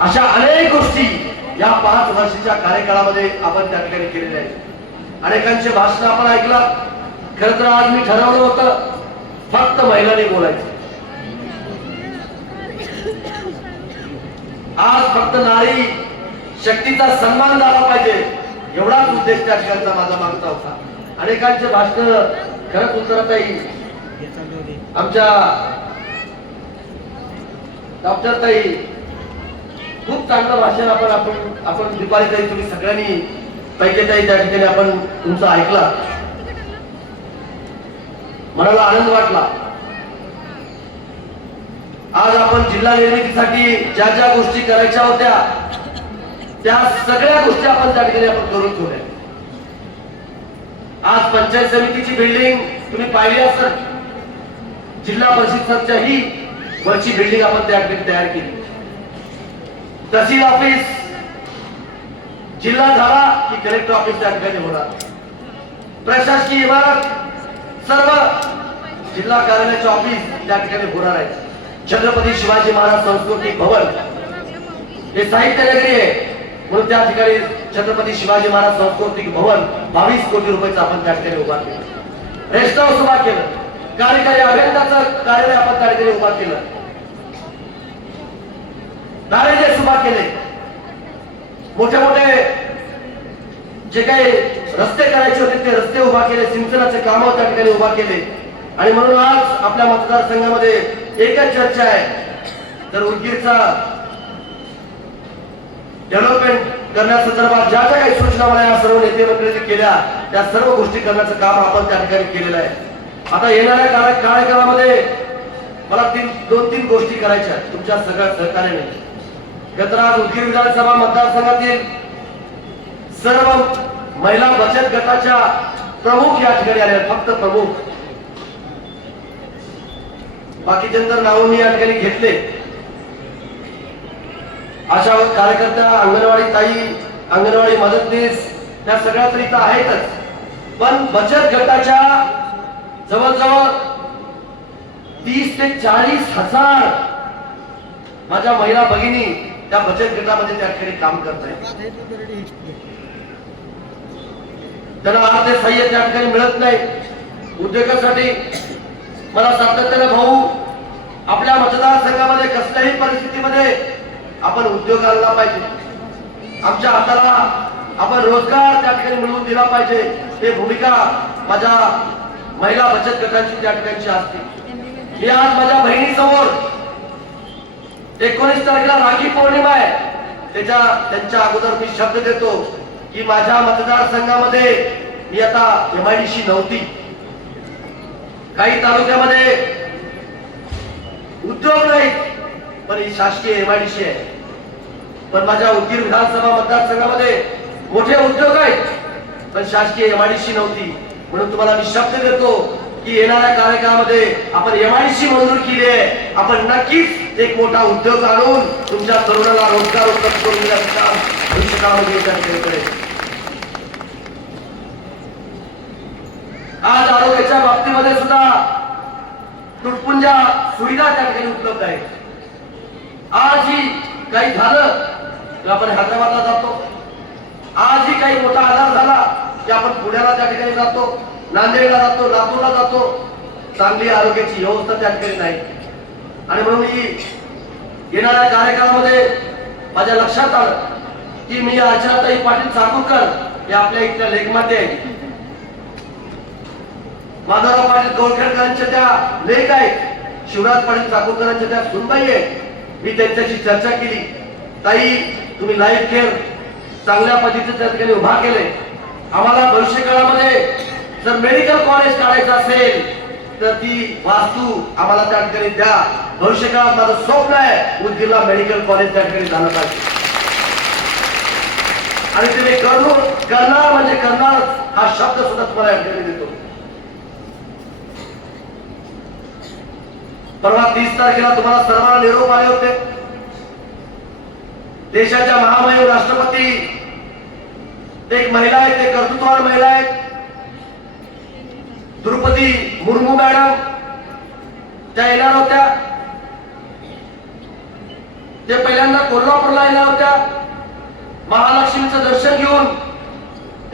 अशा अनेक गोष्टी या पाच वर्षाच्या कार्यकाळामध्ये आपण त्या ठिकाणी केलेल्या आहेत. अनेकांचे भाषण आपण ऐकला. खर तर आज मी ठरवलं होतं फक्त महिलांनी बोलायचं. आज फक्त नारी शक्तीचा सन्मान झाला पाहिजे एवढाच उद्देश त्या ठिकाणचा माझा मागचा होता. अनेकांचे भाषण खरंच उत्तरताई आमच्या डॉक्टर ताई खूप चांगलं भाषण आपण आपण आपण दुपारी काही तुम्ही सगळ्यांनी पैकी काही त्या ठिकाणी आपण तुमचं ऐकला. मनाला आनंद वाटला. आज आपण जिल्हा निर्मितीसाठी ज्या ज्या गोष्टी करायच्या होत्या त्या सगळ्या गोष्टी आपण त्या ठिकाणी आपण करून ठेवल्या. आज पंचायत समितीची बिल्डिंग तुम्ही पाहिली असत जिल्हा परिषद ही वरची बिल्डिंग आपण त्या ठिकाणी तयार केली. तहसील ऑफिस. जिल्हा झाला की कलेक्टर ऑफिस त्या ठिकाणी होणार. प्रशासकीय इमारत सर्व जिल्हा कार्यालयाचे ऑफिस त्या ठिकाणी होणार आहे. छत्रपती शिवाजी महाराज सांस्कृतिक भवन. हे साहित्य नगरी आहे. म्हणून त्या ठिकाणी छत्रपती शिवाजी महाराज सांस्कृतिक भवन बावीस कोटी रुपयाचं आपण त्या ठिकाणी उभा केलं. रेस्ट हाऊस उभा केलं. कार्यकारी अभियंताचं कार्यालय आपण त्या ठिकाणी उभा केलं. बॅरेजेस उभा केले. मोठे मोठे जे काही रस्ते करायचे होते ते रस्ते उभा केले सिंचनाचे काम त्या ठिकाणी उभा केले. आणि म्हणून आज आपल्या मतदारसंघामध्ये एकच चर्चा आहे. तर उदगीरचा डेव्हलपमेंट करण्यासंदर्भात ज्या ज्या काही सूचना मला या सर्व नेते मंडळींनी केल्या त्या सर्व गोष्टी करण्याचं काम आपण त्या ठिकाणी केलेलं आहे. आता येणाऱ्या काळ- कार्यकाळामध्ये मला तीन दोन तीन गोष्टी करायच्या तुमच्या सगळ्या सहकार्याने. गतराज उदगीर विधानसभा मतदारसंघातील सर्व महिला बचत गटाच्या प्रमुख या ठिकाणी आल्या फक्त प्रमुख. बाकीचे तर नाव मी या ठिकाणी घेतले. अशा कार्यकर्त्या अंगणवाडी ताई अंगणवाडी मदतनीस त्या सगळ्या तरी तर आहेतच. पण बचत गटाच्या जवळजवळ तीस ते चाळीस हजार माझ्या महिला भगिनी त्या बचत गटामध्ये त्या ठिकाणी काम करत आहेत. त्यांना अर्धे सहाय्य त्या ठिकाणी मिळत नाही. उद्योगासाठी मला सातत्याने भाऊ आपल्या मतदारसंघामध्ये कसल्याही परिस्थितीमध्ये आपण उद्योग आणला पाहिजे. आमच्या हाताला आपण रोजगार त्या ठिकाणी मिळवून दिला पाहिजे. हे भूमिका माझ्या महिला बचत गटाची त्या ठिकाणची असते. मी आज माझ्या बहिणीसमोर एकोणीस तारखेला राखी पौर्णिमा आहे. त्याच्या त्यांच्या अगोदर मी शब्द देतो की माझ्या मतदारसंघामध्ये मी आता एमआयडीसी नव्हती. काही तालुक्यामध्ये उद्योग नाहीत पण ही शासकीय एमआयडीसी आहे. पण माझ्या उदगीर विधानसभा मतदारसंघामध्ये मोठे उद्योग आहेत पण शासकीय एमआयडीसी नव्हती. म्हणून तुम्हाला मी शब्द देतो की येणाऱ्या कार्यकाळामध्ये आपण एमआयसी मंजूर केली आहे. आपण नक्कीच एक मोठा उद्योग आणून तुमच्या तरुणाला रोजगार उपलब्ध करून देण्याचं काम भविष्यकाळामध्ये त्या आज आरोग्याच्या बाबतीमध्ये सुद्धा तुटपुंजा सुविधा त्या ठिकाणी उपलब्ध आहेत आज ही काही झालं तर आपण हैदराबादला जातो. आजही काही मोठा आजार झाला की आपण पुण्याला त्या ठिकाणी जातो. नांदेडला जातो लातूरला जातो. चांगली आरोग्याची व्यवस्था त्या ठिकाणी नाही. आणि म्हणून मी येणाऱ्या कार्यक्रमामध्ये माझ्या लक्षात आलं की मी अर्चनाताई पाटील चाकूरकर हे आपल्या इथल्या लेखमाते आहेत. माधवराव पाटील गोरखेडकरांच्या त्या लेख आहेत. शिवराज पाटील चाकूरकरांच्या त्या सुनबाई आहेत. मी त्यांच्याशी चर्चा केली. ताई तुम्ही लाईफ केअर चांगल्या पद्धतीने त्या ठिकाणी उभा केले. आम्हाला भविष्य काळामध्ये जर मेडिकल कॉलेज काढायचं असेल तर ती वास्तू आम्हाला त्या ठिकाणी द्या. भविष्यकाळात माझं स्वप्न आहे उदगीरला मेडिकल कॉलेज त्या ठिकाणी झालं पाहिजे. आणि ते मी करू करणार म्हणजे करणार हा शब्द सुद्धा तुम्हाला या ठिकाणी देतो. परवा तीस तारखेला तुम्हाला सर्वांना निरोप आले होते. देशाच्या महामहिम राष्ट्रपती एक महिला आहे ते कर्तृत्ववान महिला आहेत. द्रुपदी मुर्मू मॅडम त्या येणार होत्या. ते पहिल्यांदा कोल्हापूरला येणार होत्या. महालक्ष्मीचं दर्शन घेऊन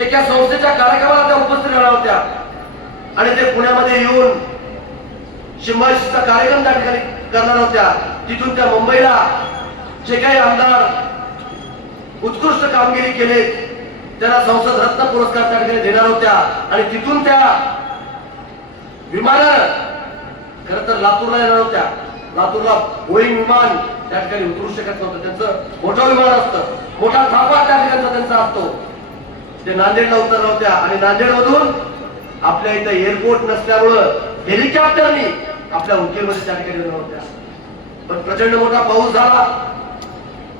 एका संस्थेच्या कार्यक्रमाला त्या उपस्थित राहणार होत्या. आणि ते पुण्यामध्ये येऊन शिंबाशीचा कार्यक्रम त्या ठिकाणी करणार होत्या. तिथून त्या मुंबईला जे काही आमदार उत्कृष्ट कामगिरी केले त्यांना संसद रत्न पुरस्कार त्या ठिकाणी देणार होत्या. आणि तिथून त्या विमान! खर तर लातूरला येणार होत्या. लातूरला बोईंग विमान त्या ठिकाणी उतरू शकत नव्हतं. त्यांचं मोठं विमान असतं. मोठा थापा त्या ठिकाणचा त्यांचा असतो. ते नांदेडला उतरल्या होत्या. आणि नांदेड मधून आपल्या इथं एअरपोर्ट नसल्यामुळं हेलिकॉप्टरनी आपल्या उकेमध्ये त्या ठिकाणी होत्या. पण प्रचंड मोठा पाऊस झाला.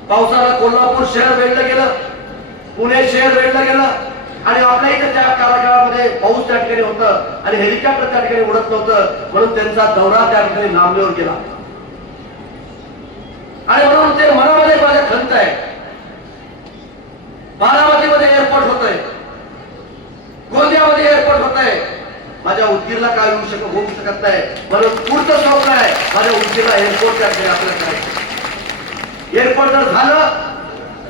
पावसाला कोल्हापूर शहर वेढलं गेलं. पुणे शहर वेढलं गेलं. आणि आपल्या इथे त्या काळाकाळामध्ये पाऊस त्या ठिकाणी होतं आणि हेलिकॉप्टर त्या ठिकाणी उडत नव्हतं म्हणून त्यांचा दौरा त्या ठिकाणी लांबल्यावर गेला. आणि म्हणून ते मनामध्ये माझ्या खंत आहे. बारामतीमध्ये एअरपोर्ट होत आहे गोंदियामध्ये एअरपोर्ट होत आहे माझ्या उदगीरला काय होऊ शकत होऊ शकत नाही. म्हणून पुढचं स्वप्न आहे माझ्या उदगीरला एअरपोर्ट त्या ठिकाणी आपल्याला करायचं एअरपोर्ट जर झालं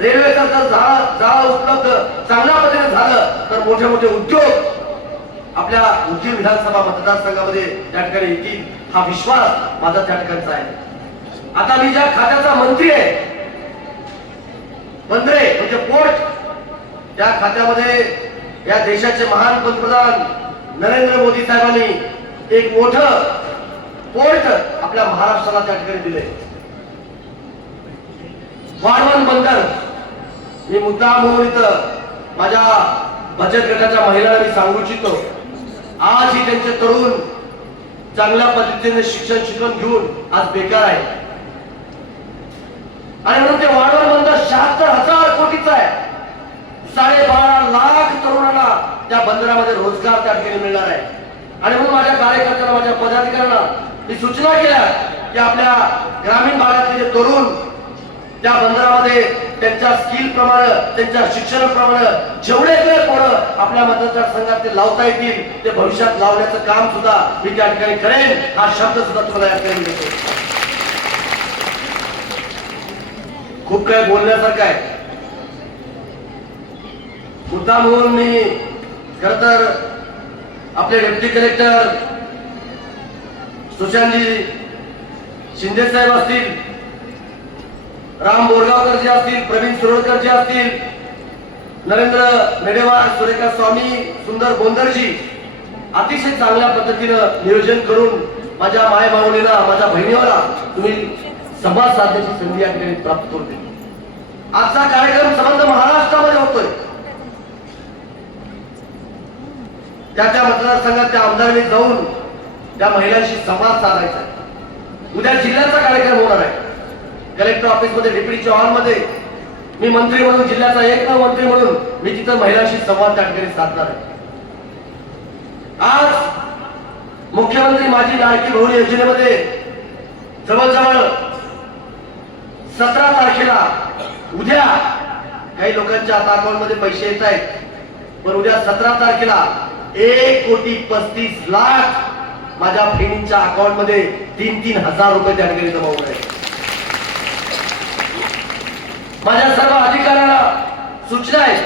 रेल्वेचं जर झालं उपलब्ध चांगल्या पद्धतीने झालं तर मोठे मोठे उद्योग आपल्या उज्जैन विधानसभा मतदारसंघामध्ये त्या ठिकाणी येतील हा विश्वास माझा त्या ठिकाणचा आहे. आता मी ज्या खात्याचा मंत्री आहे मंत्रे म्हणजे पोर्ट त्या खात्यामध्ये या देशाचे महान पंतप्रधान नरेंद्र मोदी साहेबांनी एक मोठ पोर्ट आपल्या महाराष्ट्राला त्या ठिकाणी दिले वाढवण बंदर मी मुद्दा म्हणून इथं माझ्या बचत गटाच्या महिलांना मी सांगू इच्छितो. आज ही त्यांचे तरुण चांगल्या पद्धतीने शिक्षण शिकवून घेऊन आज बेकार आहे. आणि म्हणून ते वाढवण बंदर शहात्तर हजार कोटीचा आहे. साडेबारा लाख तरुणांना त्या बंदरामध्ये रोजगार त्या ठिकाणी मिळणार आहे. आणि म्हणून माझ्या कार्यकर्त्यांना माझ्या पदाधिकाऱ्यांना मी सूचना केल्या की आपल्या ग्रामीण भागातले जे तरुण त्या बंदरामध्ये त्यांच्या स्किल प्रमाणे त्यांच्या शिक्षणाप्रमाणे जेवढे वेळ पोरं आपल्या मतदारसंघात ते लावता येतील ते भविष्यात लावण्याचं काम सुद्धा मी त्या ठिकाणी करेन. हा शब्द सुद्धा तुम्हाला या ठिकाणी देतो. खूप काही बोलण्यासारखं आहे. मुद्दा म्हणून मी खर तर आपले डेप्युटी कलेक्टर सुशांतजी शिंदे साहेब असतील राम बोरगावकर जे असतील प्रवीण सुरोडकर जे असतील नरेंद्र मेडेवार सुरेखा स्वामी सुंदर बोंदरजी अतिशय चांगल्या पद्धतीनं नियोजन करून माझ्या माय माऊलीला माझ्या बहिणीला तुम्ही संवाद साधण्याची संधी या ठिकाणी प्राप्त करून दिली. आजचा कार्यक्रम संबंध महाराष्ट्रामध्ये होतोय. त्या त्या मतदारसंघात त्या आमदारांनी जाऊन त्या महिलांशी संवाद साधायचा. उद्या जिल्ह्याचा कार्यक्रम होणार आहे. कलेक्टर ऑफिसमध्ये डेप्युटीच्या चौहानमध्ये मी मंत्री म्हणून जिल्ह्याचा एक मंत्री म्हणून मी तिथं महिलांशी संवाद त्या ठिकाणी साधणार आहे. आज मुख्यमंत्री माझी लाडकी बहू योजनेमध्ये जवळजवळ सतरा तारखेला उद्या काही लोकांच्या आता अकाउंटमध्ये पैसे येत आहेत पण उद्या सतरा तारखेला एक कोटी पस्तीस लाख माझ्या बहिणींच्या अकाउंटमध्ये तीन तीन हजार रुपये त्या ठिकाणी जमा होणार आहेत. माझ्या सर्व अधिकाऱ्याला सूचना आहेत.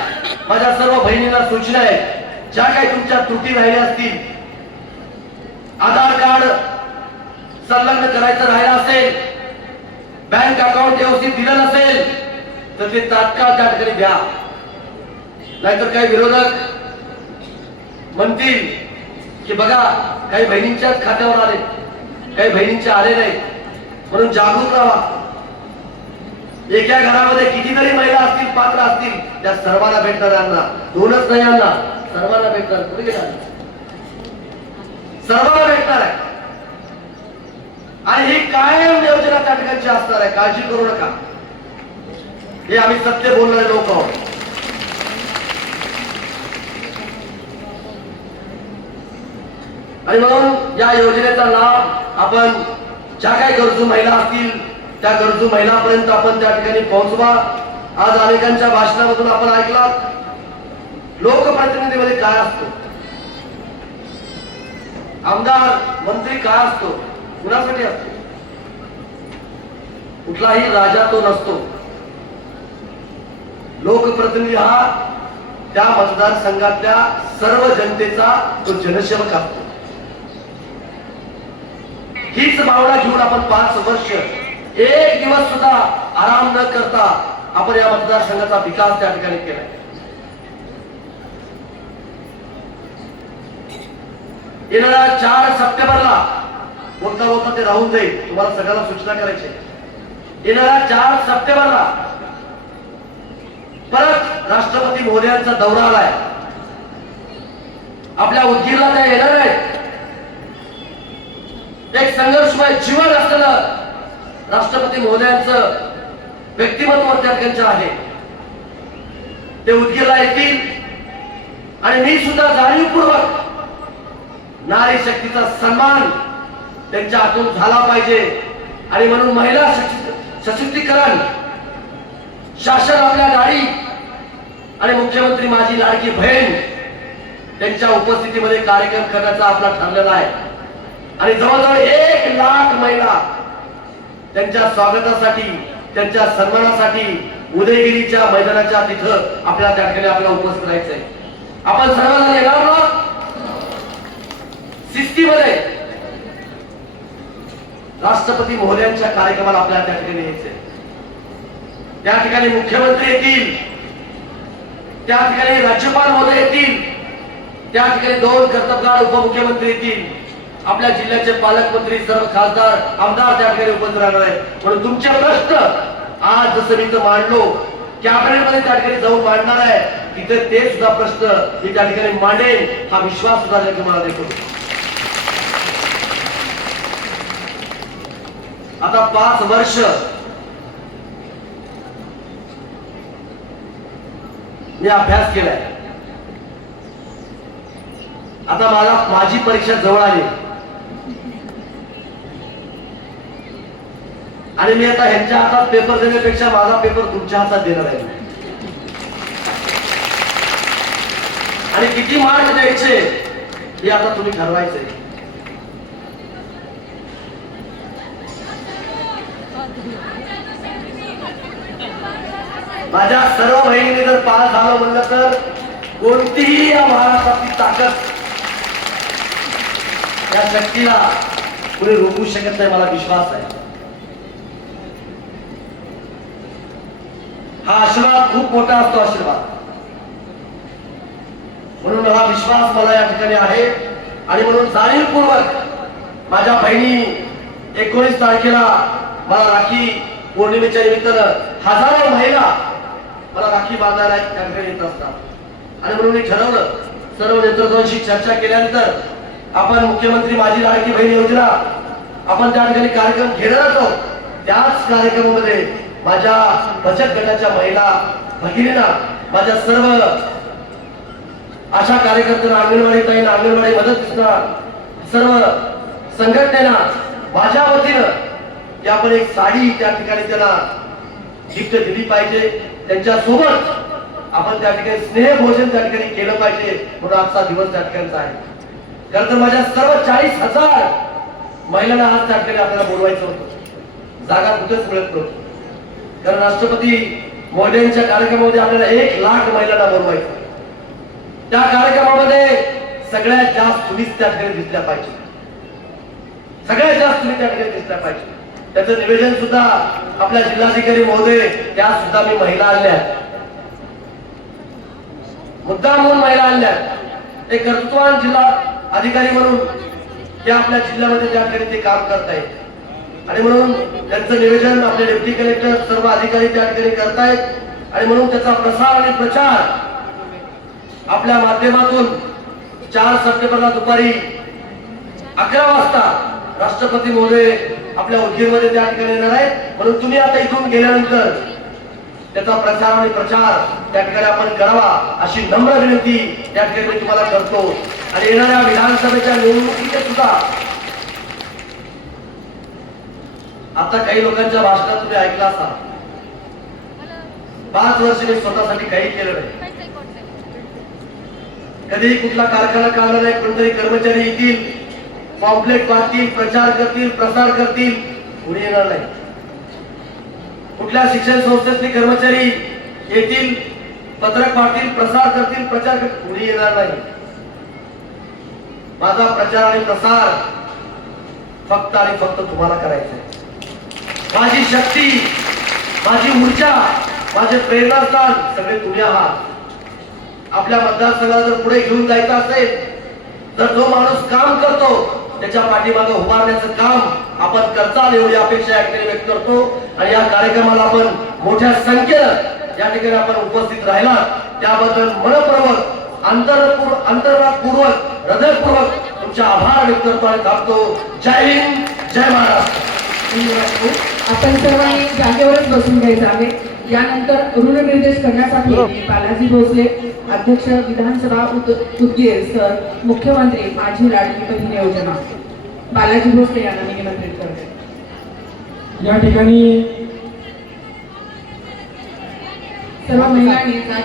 माझ्या सर्व बहिणींना सूचना आहेत. ज्या काही तुमच्या त्रुटी राहिल्या असतील आधार कार्ड संलग्न करायचं राहिलं असेल बँक अकाउंट व्यवस्थित दिलं नसेल तर ते तात्काळ त्या ठिकाणी द्या. नाहीतर काही विरोधक म्हणतील की बघा काही बहिणींच्याच खात्यावर आले काही बहिणींचे आले नाही. म्हणून जागरूक राहा. एका घरामध्ये कितीतरी महिला असतील पात्र असतील त्या सर्वांना भेटणार यांना दोनच नाही यांना सर्वांना भेटणार कुठे गेला? सर्वांना भेटणार आहे. आणि ही कायम योजना त्या ठिकाणची असणार आहे. काळजी करू नका. हे आम्ही सत्य बोलणारे लोक आहोत. आणि म्हणून या योजनेचा लाभ आपण ज्या काही गरजू महिला असतील त्या गरजू महिलापर्यंत आपण त्या ठिकाणी पोहोचवा. आज अनेकांच्या भाषणामधून आपण ऐकला. लोकप्रतिनिधीमध्ये काय असतो? आमदार मंत्री काय असतो? कुणासाठी असतो? कुठलाही राजा तो नसतो. लोकप्रतिनिधी हा त्या मतदारसंघातल्या सर्व जनतेचा तो जनसेवक असतो. हीच भावना घेऊन आपण पाच वर्ष एक दिवस सुद्धा आराम न करता आपण या मतदारसंघाचा विकास त्या ठिकाणी केला. येणाऱ्या चार सप्टेंबरला बोलता बोलता ते राहून जाईल. तुम्हाला सगळ्यांना सूचना करायची येणाऱ्या चार सप्टेंबरला परत राष्ट्रपती मोदयांचा दौरा आलाय. आपल्या उदगीरला त्या येणार आहेत. एक संघर्षमय जीवन असलेलं राष्ट्रपती महोदयांचं व्यक्तिमत्व त्या ठिकाणचं आहे. ते उदगीरला येतील आणि मी सुद्धा जाणीवपूर्वक नारी शक्तीचा सन्मान त्यांच्या हातून झाला पाहिजे. आणि म्हणून महिला सशक्तीकरण शासन आपल्या लाडी आणि मुख्यमंत्री माझी लाडकी बहीण त्यांच्या उपस्थितीमध्ये कार्यक्रम करण्याचा आपला ठरलेला आहे. आणि जवळजवळ एक लाख महिला त्यांच्या स्वागतासाठी त्यांच्या सन्मानासाठी उदयगिरीच्या मैदानाच्या तिथं आपल्याला त्या ठिकाणी आपल्याला उपस्थित राहायचंय. आपण सर्वांना येणार शिस्तीमध्ये. राष्ट्रपती महोदयांच्या कार्यक्रमाला आपल्याला त्या ठिकाणी यायचंय. त्या ठिकाणी मुख्यमंत्री येतील. त्या ठिकाणी राज्यपाल महोदय येतील. त्या ठिकाणी दोन कर्तबगार उपमुख्यमंत्री येतील. आपल्या जिल्ह्याचे पालकमंत्री सर्व खासदार आमदार त्या ठिकाणी उपस्थित राहणार आहेत. म्हणून तुमचे प्रश्न आज जसं मी इथं मांडलो कॅबिनेटमध्ये त्या ठिकाणी जाऊन मांडणार आहे. तिथे ते सुद्धा प्रश्न मी त्या ठिकाणी मांडेल हा विश्वास सुद्धा त्या तुम्हाला देतो. आता पाच वर्ष मी अभ्यास केलाय. आता मला माझी परीक्षा जवळ आली. आणि मी आता ह्यांच्या हातात पेपर देण्यापेक्षा माझा पेपर तुमच्या हातात देणार आहे. आणि किती मार्क द्यायचे हे आता तुम्ही ठरवायचे माझ्या सर्व बहिणीने जर पास झालं म्हणलं तर कोणतीही या महाराष्ट्रातली ताकद या शक्तीला कुणी रोखू शकत नाही मला विश्वास आहे. हा आशीर्वाद खूप मोठा असतो आशीर्वाद. म्हणून हा विश्वास मला या ठिकाणी आहे. आणि म्हणून जाणीवपूर्वक माझ्या बहिणी एकोणीस तारखेला मला राखी पौर्णिमेच्या निमित्तानं हजारो महिला मला राखी बांधायला त्या ठिकाणी येत असतात. आणि म्हणून मी ठरवलं सर्व नेतृत्वांशी चर्चा केल्यानंतर आपण मुख्यमंत्री माझी लाडकी बहीण योजना आपण त्या ठिकाणी कार्यक्रम घेणार आहोत. त्याच कार्यक्रमामध्ये माझ्या बचत गटाच्या महिला भगिनींना माझ्या सर्व अशा कार्यकर्त्यांना अंगणवाडी ताईंना अंगणवाडी मदत दिसणार सर्व संघटनेना माझ्या वतीनं की आपण एक साडी त्या ठिकाणी त्यांना गिफ्ट दिली पाहिजे. त्यांच्यासोबत आपण त्या ठिकाणी स्नेह भोजन त्या ठिकाणी केलं पाहिजे म्हणून आजचा दिवस त्या ठिकाणचा आहे. खरं तर माझ्या सर्व चाळीस हजार महिलांना आज त्या ठिकाणी आपल्याला बोलवायचं होतं. जागा कुठेच मिळत नव्हती. कारण राष्ट्रपती मोदींच्या कार्यक्रमामध्ये आपल्याला एक लाख महिलांना बोलवायचं त्या कार्यक्रमामध्ये सगळ्यात जास्त तुम्हीच त्या ठिकाणी दिसल्या पाहिजे सगळ्यात जास्त तुम्ही त्या ठिकाणी दिसल्या पाहिजे त्याचं निवेदन सुद्धा आपल्या जिल्हाधिकारी महोदय त्या सुद्धा मी महिला आणल्या आहेत. मुद्दा म्हणून महिला आणल्या आहेत. कर्तृत्वान जिल्हा अधिकारी म्हणून ते आपल्या जिल्ह्यामध्ये त्या ठिकाणी ते काम करतायत आणि म्हणून त्यांचं निवेदन आपले डेप्टी कलेक्टर सर्व अधिकारी त्या ठिकाणी करतायत. आणि म्हणून त्याचा प्रसार आणि प्रचार आपल्या माध्यमातून चार सप्टेंबरला दुपारी अकरा वाजता राष्ट्रपती महोदय आपल्या उद्योगमध्ये त्या ठिकाणी येणार आहेत. म्हणून तुम्ही आता इथून गेल्यानंतर त्याचा प्रचार आणि प्रचार त्या ठिकाणी आपण करावा अशी नम्र विनंती त्या ठिकाणी मी तुम्हाला करतो. आणि येणाऱ्या विधानसभेच्या निवडणुकीचे सुद्धा आता काही लोकांच्या भाषणात तुम्ही ऐकला असाल. पाच वर्ष मी स्वतःसाठी काही केलं नाही. कधीही कुठला कारखाना काढला नाही कोणतरी कर्मचारी येतील पॉम्पलेट वाटतील प्रचार करतील प्रसार करतील पुढे येणार नाही. कुठल्या शिक्षण संस्थेतले कर्मचारी येतील पत्रक वाटतील प्रसार करतील प्रचार करतील पुढे येणार नाही. माझा प्रचार आणि प्रसार फक्त आणि फक्त तुम्हाला करायचं आहे माझी शक्ती माझी ऊर्जा माझे प्रेरणास्थान सगळे तुम्ही आहात. आपल्या मतदारसंघाला जर पुढे घेऊन जायचं असेल तर जो माणूस काम करतो त्याच्या पाठीमागे उभारण्याचं काम आपण करताल एवढी अपेक्षा या ठिकाणी व्यक्त करतो. आणि या कार्यक्रमाला आपण मोठ्या संख्येनं या ठिकाणी आपण उपस्थित राहिला त्याबद्दल मनपूर्वक अंतरपूर्वक अंतर्वादपूर्वक हृदयपूर्वक तुमचे आभार व्यक्त करतो आणि थांबतो. जय हिंद जय महाराष्ट्र. आपण सर्वांनी जागेवरच बसून घ्यायचं आहे. यानंतर ऋणनिर्देश करण्यासाठी बालाजी भोसले अध्यक्ष विधानसभा उद- उदगीर सर मुख्यमंत्री माझी लाडकी बहीण योजना. बालाजी भोसले यांना मी निमंत्रित करते. या ठिकाणी सर्व महिलांनी